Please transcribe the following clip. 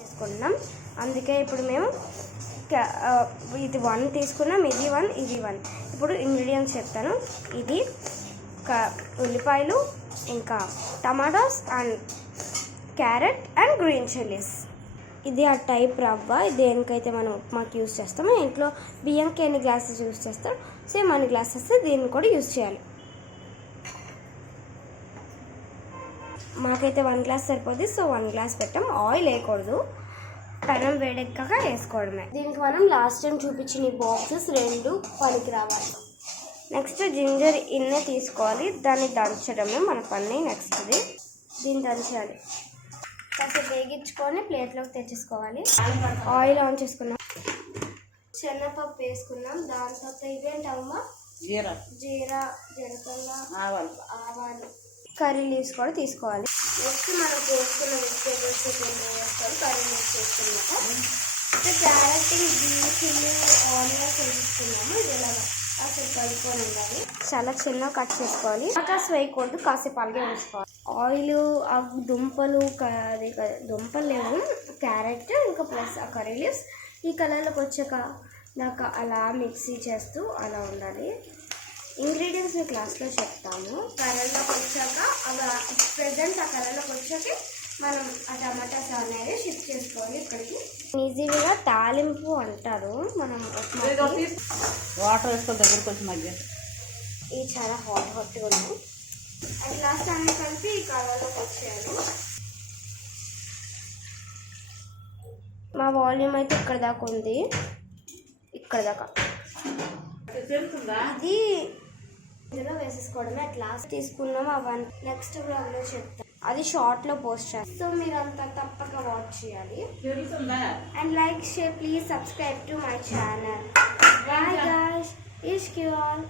చేసుకుంటున్నాం. అందుకే ఇప్పుడు మేము ఇది 1 తీసుకున్నాం, ఇది 1, ఇది 1. ఇప్పుడు ఇంగ్రీడియంట్స్ చెప్తాను. ఇది ఉల్లిపాయలు, ఇంకా tomatoes and carrot and green chillies. ఇది ఆ టైప్ రవ్వ. దేనికైతే మనం ఉప్మాకి యూస్ చేస్తామో, ఇంట్లో బియ్యంకి ఎన్ని గ్లాసెస్ యూస్ చేస్తాం సేమ్ అన్ని గ్లాసెస్ దీన్ని కూడా యూస్ చేయాలి. మాకైతే 1 గ్లాస్ సరిపోద్ది, సో 1 గ్లాస్ పెట్టాం. ఆయిల్ వేయకూడదు, పెనం వేడెక్కాక వేసుకోవడమే. దీనికి మనం లాస్ట్ టైం చూపించిన ఈ బాక్సెస్ 2 పనికి రావాలి. నెక్స్ట్ జింజర్ ఇన్నే తీసుకోవాలి, దాన్ని దంచడమే మన పని. నెక్స్ట్ది దీన్ని దంచాలి. కాసేపు వేగించుకొని ప్లేట్లోకి తెచ్చేసుకోవాలి. ఆయిల్ ఆన్ చేసుకున్నాం, శనగపప్పు వేసుకున్నాం. దాని తర్వాత ఇవేంటమ్మా, జీరా, జీలకర్ర, ఆవాలు, కర్రీ లీవ్స్ కూడా తీసుకోవాలి. నెక్స్ట్ మనం వేసుకున్న వెజిటేబుల్స్ వేసుకోవాలి. కర్రీ లీవ్స్ వేసుకున్నాక క్యారెట్, గ్రీన్ చిల్లీ, ఆనియన్స్ వేసుకున్నాము. ఇది ఇలా కాసేపు కలుపుకొని ఉండాలి. చాలా చిన్నగా కట్ చేసుకోవాలి. కాసేపు వేయకూడదు, కాసేపు అలాగే ఉంచుకోవాలి. ఆయిల్, ఆ దుంపలు, దుంపలు లేవు, క్యారెట్ ఇంకా ప్లస్ ఆ కర్రీ లీవ్స్ ఈ కలర్లోకి వచ్చాక నాకు అలా మిక్సీ చేస్తూ అలా ఉండాలి. ఇంగ్రీడియంట్స్ మీ క్లాస్లో చెప్తాము. కలర్లోకి వచ్చాక అలా ప్రెజెంట్ ఆ కలర్లోకి వచ్చాక మనం ఆ టమాటాస్ అనేది షిఫ్ట్ చేసుకోవాలి ఇక్కడికి. ఈజీగా తాలింపు అంటారు మనం. వాటర్ వేసుకొని దగ్గరకు వచ్చి మధ్య ఇవి చాలా హాట్గా ఉన్నాయి. అండ్ లాస్ట్ అన్నీ కలిపి ఈ కలర్లోకి వచ్చాను. మా వాల్యూమ్ అయితే ఇక్కడ దాకా ఉంది, ఇక్కడ దాకా. ఇది ఇందులో వేసేసుకోవడమే. లాస్ట్ తీసుకున్నాం అవన్నీ నెక్స్ట్ బ్లాగ్లో చెప్తాను. అది షార్ట్లో పోస్ట్ చేస్తాను, సో మీరు అంతా తప్పక వాచ్ చేయాలి. And like, share, please subscribe to my channel. Bye guys, ఇష్క్ యు ఆల్.